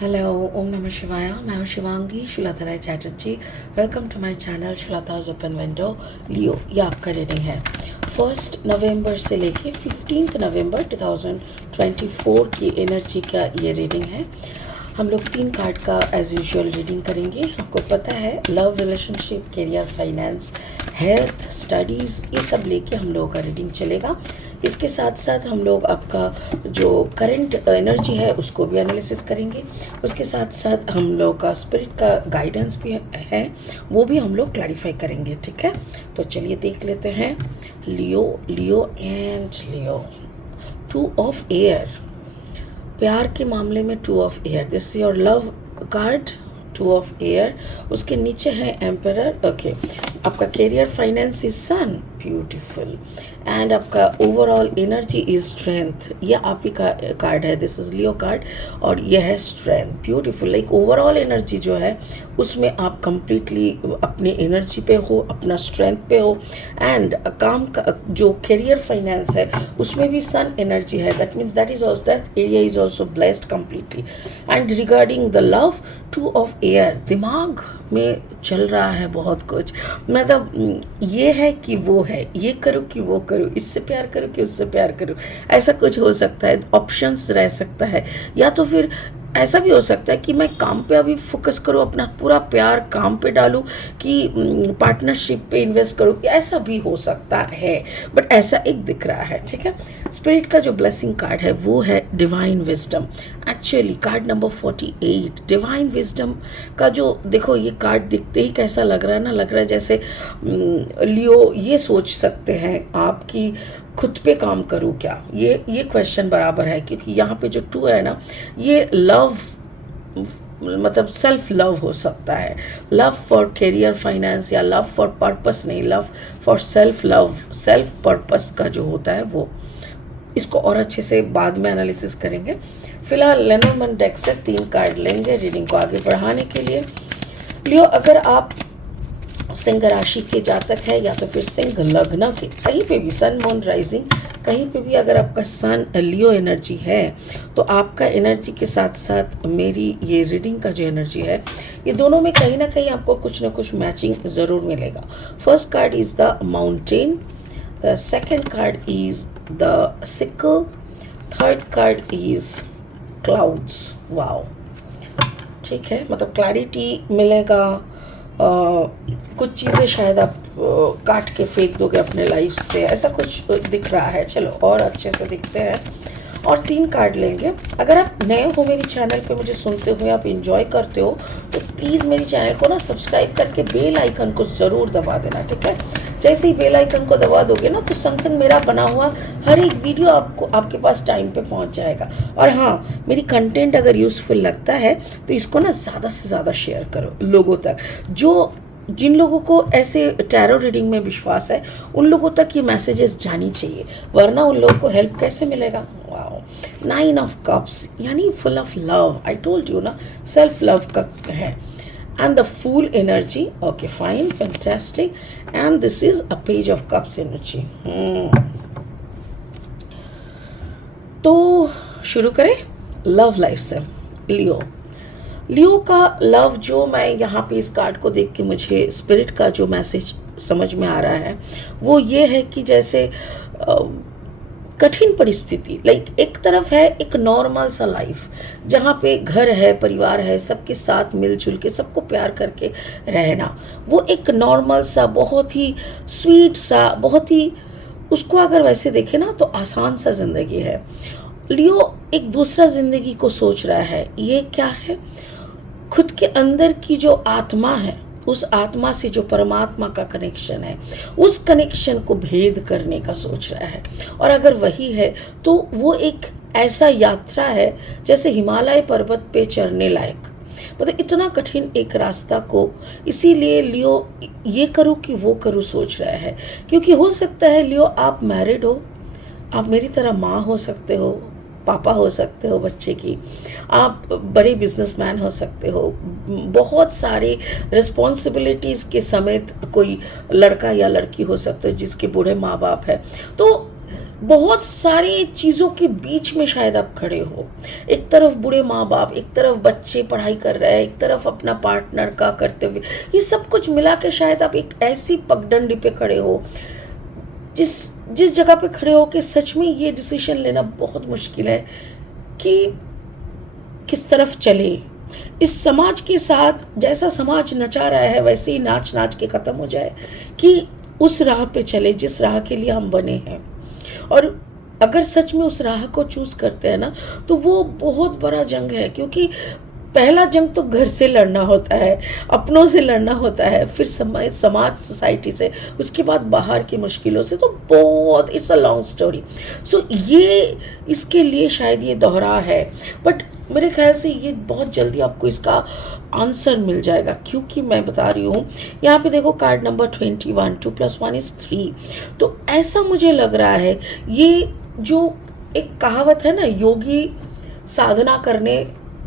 Hello, ओम नमः शिवाय। मैं हूँ शिवांगी शुलाधराय Chatterjee. Welcome to my channel शुलाताज ओपन विंडो। लियो, ये आपका रीडिंग है 1 नवंबर से लेके 15 नवंबर 2024 की एनर्जी का ये रीडिंग है। हम लोग 3 कार्ड का एज यूजुअल रीडिंग करेंगे। आपको पता है love, relationship, career, finance, health, studies, ये सब लेके हम लोगों का रीडिंग चलेगा। इसके साथ साथ हम लोग आपका जो करंट एनर्जी है उसको भी एनालिसिस करेंगे। उसके साथ साथ हम लोग का स्पिरिट का गाइडेंस भी है, वो भी हम लोग क्लैरिफाई करेंगे। ठीक है, तो चलिए देख लेते हैं। Leo, Leo and Leo, 2 of air. प्यार के मामले में 2 of air, this is your love card, 2 of air. उसके नीचे है एम्परर। ओके, आपका career, finance is sun, beautiful. And आपका ओवरऑल एनर्जी इज स्ट्रेंथ, ये आप ही का कार्ड है, दिस इज लियो कार्ड, और यह है strength, beautiful. Like overall energy जो है उसमें आप कंप्लीटली अपनी एनर्जी पे हो, अपना स्ट्रेंथ पे हो। एंड काम का जो करियर फाइनेंस है उसमें भी सन एनर्जी है, that means that area is also blessed completely. And regarding the love, 2 of air, दिमाग में चल रहा है बहुत कुछ। मतलब ये है कि वो है, ये करूँ कि वो करूँ, इससे प्यार करूँ कि उससे प्यार करूँ, ऐसा कुछ हो सकता है। ऑप्शंस रह सकता है, या तो फिर ऐसा भी हो सकता है कि मैं काम पे अभी फोकस करूँ, अपना पूरा प्यार काम पे डालूँ, कि पार्टनरशिप पे इन्वेस्ट करूँ, ऐसा भी हो सकता है। बट ऐसा एक दिख रहा है। ठीक है, स्पिरिट का जो ब्लेसिंग कार्ड है वो है divine wisdom. Actually card number 48, divine wisdom का जो देखो, ये कार्ड दिखते ही कैसा लग रहा है ना, लग रहा है जैसे लियो ये सोच सकते हैं आप कि खुद पे काम करूँ क्या, ये क्वेश्चन बराबर है। क्योंकि यहाँ पे जो 2 है ना, ये लव, मतलब सेल्फ लव हो सकता है। लव फॉर करियर, फाइनेंस, या लव फॉर पर्पस नहीं, love for self love, self purpose का जो होता है वो। इसको और अच्छे से बाद में एनालिसिस करेंगे। फिलहाल लेनोर्मैंड डेक से 3 कार्ड लेंगे रीडिंग को आगे बढ़ाने के लिए। लियो, अगर आप सिंह राशि के जातक है, या तो फिर सिंह लग्न के, कहीं पे भी सन मून राइजिंग, कहीं पे भी अगर आपका सन लियो एनर्जी है, तो आपका एनर्जी के साथ साथ मेरी ये रीडिंग का जो एनर्जी है, ये दोनों में कहीं ना कहीं आपको कुछ ना कुछ मैचिंग ज़रूर मिलेगा। First card is the mountain, the second card is the sickle, third card is clouds. Wow, ठीक है, मतलब क्लैरिटी मिलेगा। कुछ चीज़ें शायद आप काट के फेंक दोगे अपने लाइफ से, ऐसा कुछ दिख रहा है। चलो और अच्छे से दिखते हैं, और 3 कार्ड लेंगे। अगर आप नए हो मेरी चैनल पे, मुझे सुनते हुए आप इंजॉय करते हो, तो प्लीज़ मेरी चैनल को ना सब्सक्राइब करके बेल आइकन को ज़रूर दबा देना। ठीक है, जैसे ही बेल आइकन को दबा दोगे ना, तो संग संग मेरा बना हुआ हर एक वीडियो आपको आपके पास टाइम पे पहुंच जाएगा। और हाँ, मेरी कंटेंट अगर यूज़फुल लगता है तो इसको ना ज़्यादा से ज़्यादा शेयर करो लोगों तक। जिन लोगों को ऐसे टैरो रीडिंग में विश्वास है, उन लोगों तक ये मैसेजेस जानी चाहिए, वरना उन लोगों को हेल्प कैसे मिलेगा। वाओ, 9 ऑफ कप्स, यानी full of love. I told you ना, सेल्फ लव का है। And the Fool energy, okay, fine, fantastic. And this is a Page of Cups energy. तो शुरू करें लव लाइफ से। लियो, लियो का लव, जो मैं यहाँ पे इस कार्ड को देख के मुझे स्पिरिट का जो मैसेज समझ में आ रहा है वो ये है कि जैसे कठिन परिस्थिति, लाइक एक तरफ है एक नॉर्मल सा लाइफ, जहाँ पे घर है, परिवार है, सबके साथ मिलजुल के सबको प्यार करके रहना, वो एक नॉर्मल सा, बहुत ही स्वीट सा, बहुत ही, उसको अगर वैसे देखे ना तो आसान सा जिंदगी है। लियो एक दूसरा जिंदगी को सोच रहा है। ये क्या है? खुद के अंदर की जो आत्मा है, उस आत्मा से जो परमात्मा का कनेक्शन है, उस कनेक्शन को भेद करने का सोच रहा है। और अगर वही है तो वो एक ऐसा यात्रा है जैसे हिमालय पर्वत पे चढ़ने लायक, मतलब इतना कठिन एक रास्ता को। इसीलिए लियो ये करूँ कि वो करूँ सोच रहा है। क्योंकि हो सकता है लियो आप मैरिड हो, आप मेरी तरह माँ हो सकते हो, पापा हो सकते हो बच्चे की, आप बड़े बिजनेसमैन हो सकते हो, बहुत सारे रिस्पॉन्सिबिलिटीज़ के समेत कोई लड़का या लड़की हो सकते हो जिसके बूढ़े माँ बाप है। तो बहुत सारी चीज़ों के बीच में शायद आप खड़े हो। एक तरफ बूढ़े माँ बाप, एक तरफ बच्चे पढ़ाई कर रहे हैं, एक तरफ अपना पार्टनर का कर्तव्य, ये सब कुछ मिला के शायद आप एक ऐसी पगडंडी पे खड़े हो जिस जिस जगह पे खड़े हो कि सच में ये डिसीजन लेना बहुत मुश्किल है कि किस तरफ चले। इस समाज के साथ जैसा समाज नचा रहा है वैसे ही नाच नाच के ख़त्म हो जाए, कि उस राह पे चले जिस राह के लिए हम बने हैं। और अगर सच में उस राह को चूज़ करते हैं ना, तो वो बहुत बड़ा जंग है, क्योंकि पहला जंग तो घर से लड़ना होता है, अपनों से लड़ना होता है, फिर समाज सोसाइटी से, उसके बाद बाहर की मुश्किलों से। तो बहुत इट्स अ लॉन्ग स्टोरी। सो ये इसके लिए शायद ये दोहरा है, बट मेरे ख्याल से ये बहुत जल्दी आपको इसका आंसर मिल जाएगा, क्योंकि मैं बता रही हूँ यहाँ पे देखो कार्ड नंबर 21, 2 + 1 = 3। तो ऐसा मुझे लग रहा है, ये जो एक कहावत है ना, योगी साधना करने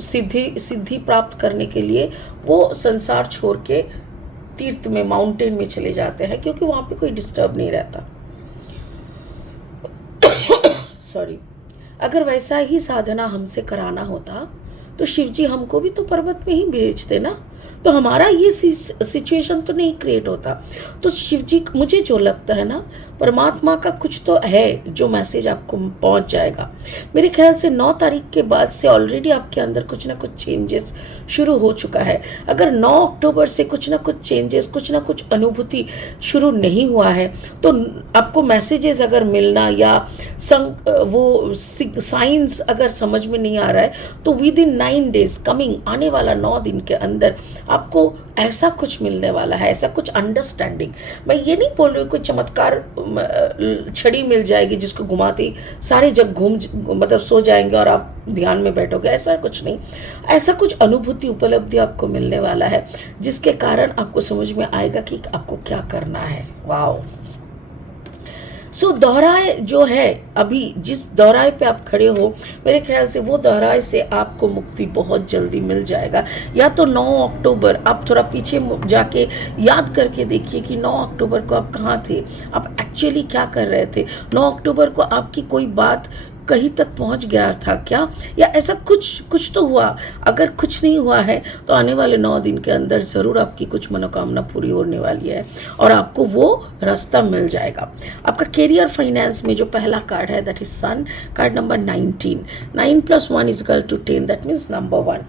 सिद्धि प्राप्त करने के लिए वो संसार छोड़ के तीर्थ में, माउंटेन में चले जाते हैं, क्योंकि वहाँ पे कोई डिस्टर्ब नहीं रहता। सॉरी। अगर वैसा ही साधना हमसे कराना होता तो शिव जी हमको भी तो पर्वत में ही भेजते ना, तो हमारा ये सिचुएशन तो नहीं क्रिएट होता। तो शिव जी, मुझे जो लगता है ना, परमात्मा का कुछ तो है जो मैसेज आपको पहुंच जाएगा। मेरे ख्याल से 9 तारीख के बाद से ऑलरेडी आपके अंदर कुछ ना कुछ चेंजेस शुरू हो चुका है। अगर 9 अक्टूबर से कुछ ना कुछ चेंजेस, कुछ ना कुछ अनुभूति शुरू नहीं हुआ है, तो आपको मैसेजेस अगर मिलना या वो साइंस अगर समझ में नहीं आ रहा है, तो विद इन 9 डेज कमिंग, आने वाला 9 दिन के अंदर आपको ऐसा कुछ मिलने वाला है, ऐसा कुछ अंडरस्टैंडिंग। मैं ये नहीं बोल रही कोई चमत्कार छड़ी मिल जाएगी जिसको घुमाते सारे जग मतलब सो जाएंगे और आप ध्यान में बैठोगे, ऐसा कुछ नहीं। ऐसा कुछ अनुभूति, उपलब्धि आपको मिलने वाला है, जिसके कारण आपको समझ में आएगा कि आपको क्या करना है। वाओ। सो दोहराए जो है, अभी जिस दोहराए पे आप खड़े हो, मेरे ख्याल से वो दोहराए से आपको मुक्ति बहुत जल्दी मिल जाएगा। या तो 9 अक्टूबर आप थोड़ा पीछे जाके याद करके देखिए कि 9 अक्टूबर को आप कहाँ थे, आप एक्चुअली क्या कर रहे थे। 9 अक्टूबर को आपकी कोई बात कहीं तक पहुंच गया था क्या, या ऐसा कुछ तो हुआ। अगर कुछ नहीं हुआ है तो आने वाले 9 दिन के अंदर ज़रूर आपकी कुछ मनोकामना पूरी होने वाली है और आपको वो रास्ता मिल जाएगा। आपका करियर फाइनेंस में जो पहला कार्ड है, that is sun, card number 19। 9 + 1 = 10, that means number 1।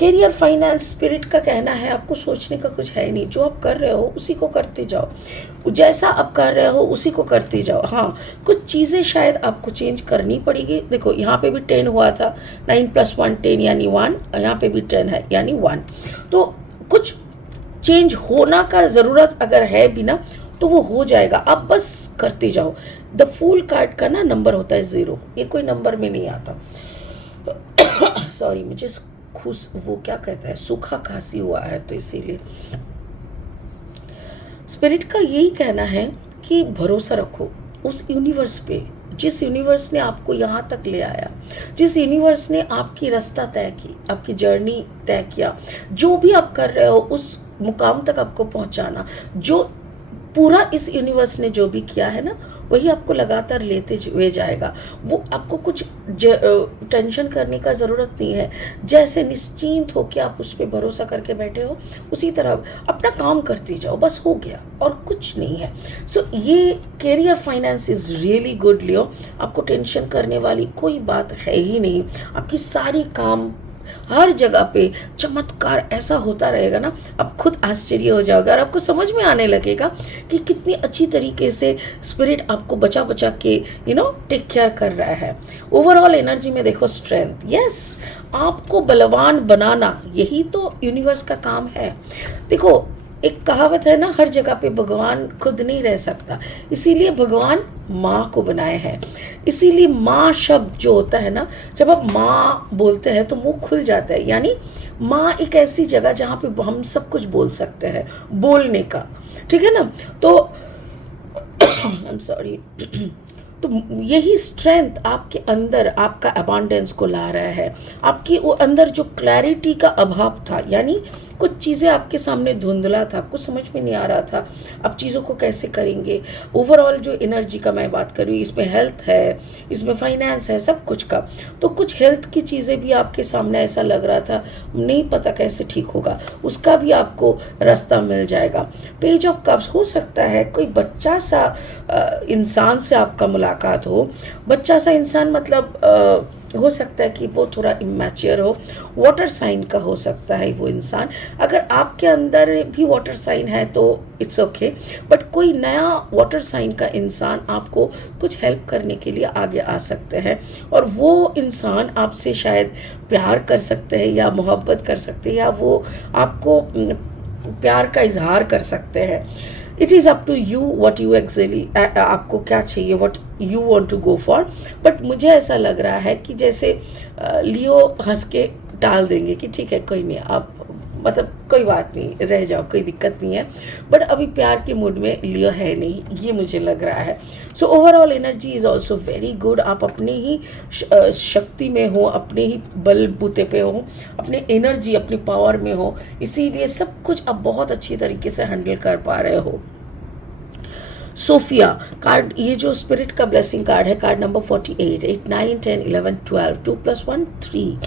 Career finance spirit का कहना है आपको सोचने का कुछ है नहीं, जो आप कर रहे हो उसी को करते जाओ, जैसा आप कर रहे हो उसी को करते जाओ। हाँ, कुछ चीज़ें शायद आपको चेंज करनी पड़ेगी। देखो यहाँ पे भी 10 हुआ था, 9 + 1 10 यानी 1, यहाँ पे भी 10 है यानी 1। तो कुछ चेंज होना का ज़रूरत अगर है भी ना, तो वो हो जाएगा, आप बस करते जाओ। द फूल कार्ड का ना नंबर होता है 0, ये कोई नंबर में नहीं आता। सॉरी, मुझे वो क्या कहता है, सूखा खांसी हुआ है, तो इसीलिए। स्पिरिट का यही कहना है कि भरोसा रखो उस यूनिवर्स पे, जिस यूनिवर्स ने आपको यहाँ तक ले आया, जिस यूनिवर्स ने आपकी रास्ता तय की, आपकी जर्नी तय किया, जो भी आप कर रहे हो उस मुकाम तक आपको पहुँचाना, जो पूरा इस यूनिवर्स ने जो भी किया है ना, वही आपको लगातार लेते हुए जाएगा। वो आपको कुछ टेंशन करने का ज़रूरत नहीं है। जैसे निश्चिंत हो के आप उस पर भरोसा करके बैठे हो, उसी तरह अपना काम करते जाओ, बस हो गया और कुछ नहीं है। सो ये career finance is really good Leo. आपको टेंशन करने वाली कोई बात है ही नहीं। आपकी सारी काम हर जगह पे चमत्कार ऐसा होता रहेगा ना, आप खुद आश्चर्य हो जाओगे और आपको समझ में आने लगेगा कि कितनी अच्छी तरीके से स्पिरिट आपको बचा बचा के टेक केयर कर रहा है। ओवरऑल एनर्जी में देखो स्ट्रेंथ, यस, आपको बलवान बनाना यही तो यूनिवर्स का काम है। देखो एक कहावत है ना, हर जगह पे भगवान खुद नहीं रह सकता, इसीलिए भगवान माँ को बनाए हैं। इसीलिए माँ शब्द जो होता है ना, जब आप माँ बोलते हैं तो मुंह खुल जाता है, यानी माँ एक ऐसी जगह जहाँ पे हम सब कुछ बोल सकते हैं, बोलने का, ठीक है ना। तो आई एम सॉरी। तो यही स्ट्रेंथ आपके अंदर आपका अबांडेंस को ला रहा है। आपके वो अंदर जो क्लैरिटी का अभाव था, यानी कुछ चीज़ें आपके सामने धुंधला था, कुछ समझ में नहीं आ रहा था आप चीज़ों को कैसे करेंगे। ओवरऑल जो एनर्जी का मैं बात कर रही हूँ, इसमें हेल्थ है, इसमें फाइनेंस है, सब कुछ का। तो कुछ हेल्थ की चीज़ें भी आपके सामने ऐसा लग रहा था नहीं पता कैसे ठीक होगा, उसका भी आपको रास्ता मिल जाएगा। पेज ऑफ कप्स, हो सकता है कोई बच्चा सा इंसान से आपका मुलाकात हो। बच्चा सा इंसान मतलब हो सकता है कि वो थोड़ा इमैच्योर हो, वाटर साइन का हो सकता है वो इंसान। अगर आपके अंदर भी वाटर साइन है तो इट्स ओके, बट कोई नया वाटर साइन का इंसान आपको कुछ हेल्प करने के लिए आगे आ सकते हैं, और वो इंसान आपसे शायद प्यार कर सकते हैं या मोहब्बत कर सकते हैं, या वो आपको प्यार का इजहार कर सकते हैं। It is up to you what you actually, आपको क्या चाहिए, what you want to go for. But मुझे ऐसा लग रहा है कि जैसे लियो हंस के टाल देंगे कि ठीक है कोई नहीं, आप मतलब कोई बात नहीं, रह जाओ, कोई दिक्कत नहीं है। बट अभी प्यार के मूड में लियो है नहीं, ये मुझे लग रहा है। So overall energy is also very good. आप अपने ही शक्ति में हो, अपने ही बलबूते पे हो, अपने एनर्जी अपनी पावर में हो, इसीलिए सब कुछ आप बहुत अच्छी तरीके से हैंडल कर पा रहे हो। सोफिया कार्ड, ये जो स्पिरिट का ब्लेसिंग कार्ड है, कार्ड नंबर 48, 8, 9, 10, 11, 12, 2 + 1 3।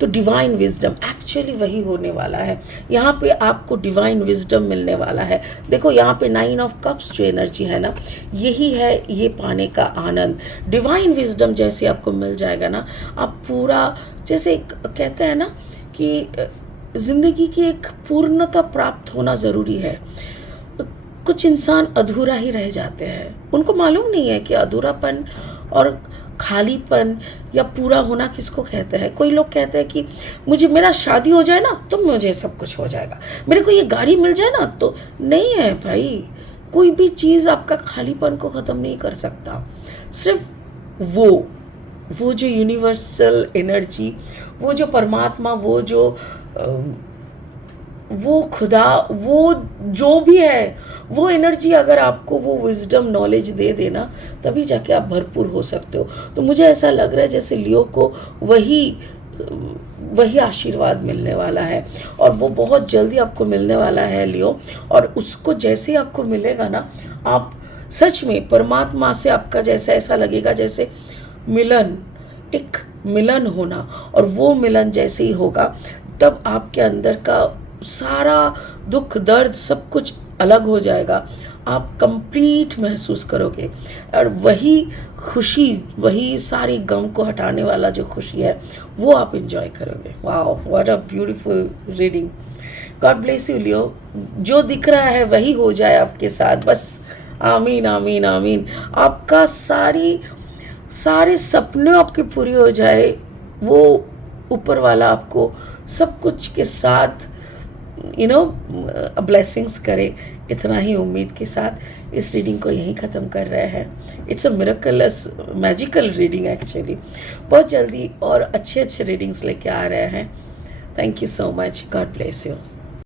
तो डिवाइन विजडम एक्चुअली वही होने वाला है। यहाँ पे आपको डिवाइन विजडम मिलने वाला है। देखो यहाँ पे 9 ऑफ कप्स जो एनर्जी है ना, यही है ये पाने का आनंद। डिवाइन विजडम जैसे आपको मिल जाएगा ना, आप पूरा जैसे कहते हैं ना कि ज़िंदगी की एक पूर्णता प्राप्त होना ज़रूरी है। कुछ इंसान अधूरा ही रह जाते हैं, उनको मालूम नहीं है कि अधूरापन और खालीपन या पूरा होना किसको कहते हैं। कोई लोग कहते हैं कि मुझे मेरा शादी हो जाए ना तो मुझे सब कुछ हो जाएगा, मेरे को ये गाड़ी मिल जाए ना तो। नहीं है भाई, कोई भी चीज़ आपका खालीपन को ख़त्म नहीं कर सकता। सिर्फ वो जो यूनिवर्सल एनर्जी, वो जो परमात्मा, वो खुदा, वो जो भी है, वो एनर्जी अगर आपको वो विजडम नॉलेज दे देना, तभी जाके आप भरपूर हो सकते हो। तो मुझे ऐसा लग रहा है जैसे लियो को वही आशीर्वाद मिलने वाला है, और वो बहुत जल्दी आपको मिलने वाला है लियो। और उसको जैसे ही आपको मिलेगा ना, आप सच में परमात्मा से आपका जैसा ऐसा लगेगा जैसे एक मिलन होना। और वो मिलन जैसे ही होगा, तब आपके अंदर का सारा दुख दर्द सब कुछ अलग हो जाएगा, आप कंप्लीट महसूस करोगे। और वही खुशी, वही सारी गम को हटाने वाला जो खुशी है, वो आप एंजॉय करोगे। Wow, what a beautiful reading. God bless you Leo. जो दिख रहा है वही हो जाए आपके साथ, बस आमीन आमीन आमीन। आपका सारे सपने आपके पूरे हो जाए, वो ऊपर वाला आपको सब कुछ के साथ ब्लेसिंग्स करे। इतना ही उम्मीद के साथ इस रीडिंग को यहीं ख़त्म कर रहे हैं। It's a miracles magical reading actually. बहुत जल्दी और अच्छे रीडिंग्स लेके आ रहे हैं। Thank you so much. God bless you.